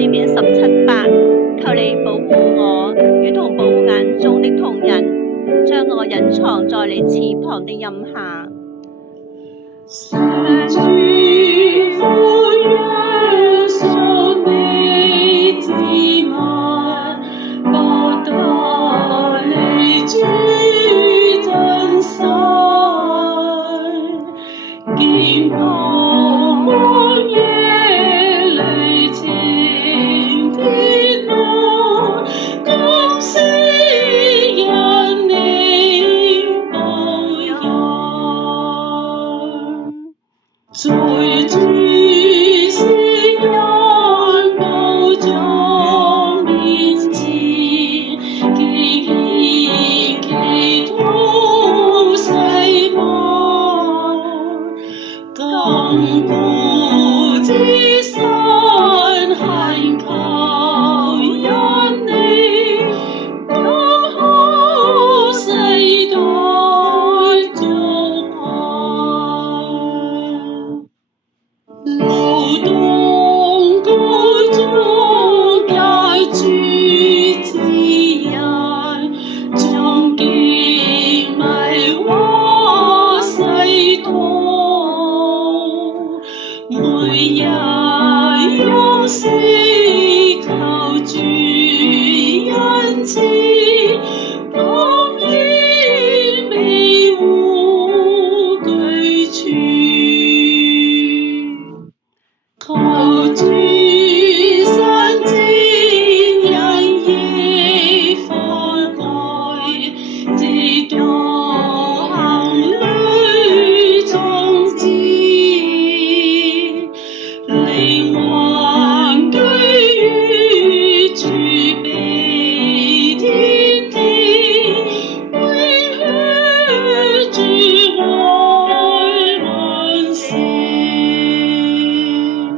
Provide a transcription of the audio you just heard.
詩篇17:8，求你保護我，如同保護眼中的瞳人，將我隱藏在你翅膀的蔭下。上主呼約束你之民，博得你主真身，肩膀荒野裏晴天路，今昔因你保佑。在主施恩寶座面前，祈禱世望，更固之心懇求因你，當可世代祝福。勞動高中解主之人，縱見迷惑世途，每日用息求主恩賜，當然庇護居處。求主